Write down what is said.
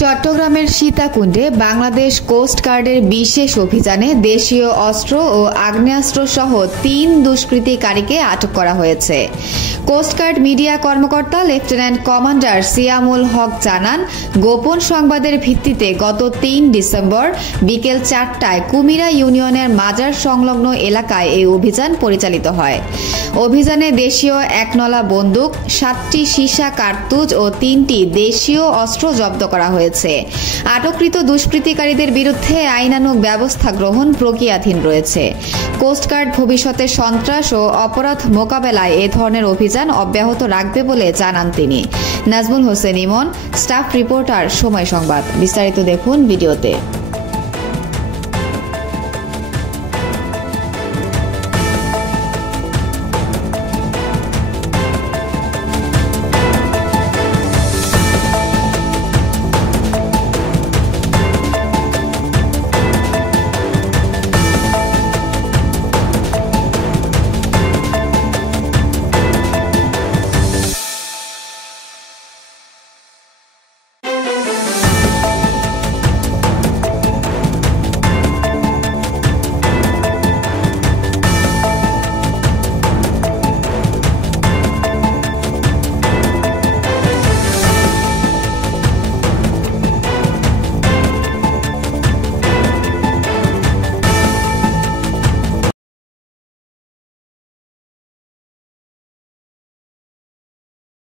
চট্টগ্রামের সীতাকুণ্ডে বাংলাদেশ কোস্ট গার্ডের বিশেষ অভিযানে দেশীয় অস্ত্র ও আগ্নেয়াস্ত্র সহ ৩ দুষ্কৃতিকারীকে আটক করা হয়েছে। কোস্টগার্ড মিডিয়া কর্মকর্তা লেফটেন্যান্ট কমান্ডার সিয়ামুল হক জানান, গোপন সংবাদের ভিত্তিতে গত ৩ ডিসেম্বর বিকেল ৪টায় কুমিরা ইউনিয়নের মাজার সংলগ্ন এলাকায় এই অভিযান পরিচালিত হয়। অভিযানে দেশীয় একনলা বন্দুক, ৭টি সীসা কার্তুজ ও ৩টি দেশীয় অস্ত্র জব্দ করা হয়েছে। আটককৃত দুষ্কৃতিকারীদের বিরুদ্ধে আইনানুগ ব্যবস্থা গ্রহণ প্রক্রিয়াধীন রয়েছে। কোস্টগার্ড ভবিষ্যতে সন্ত্রাস ও অপরাধ মোকাবেলায় এ ধরনের অভিযান অব্যাহত রাখবে বলে জানান তিনি। নাজমুল হোসেন ইমন, স্টাফ রিপোর্টার, সময় সংবাদ। বিস্তারিত দেখুন ভিডিওতে।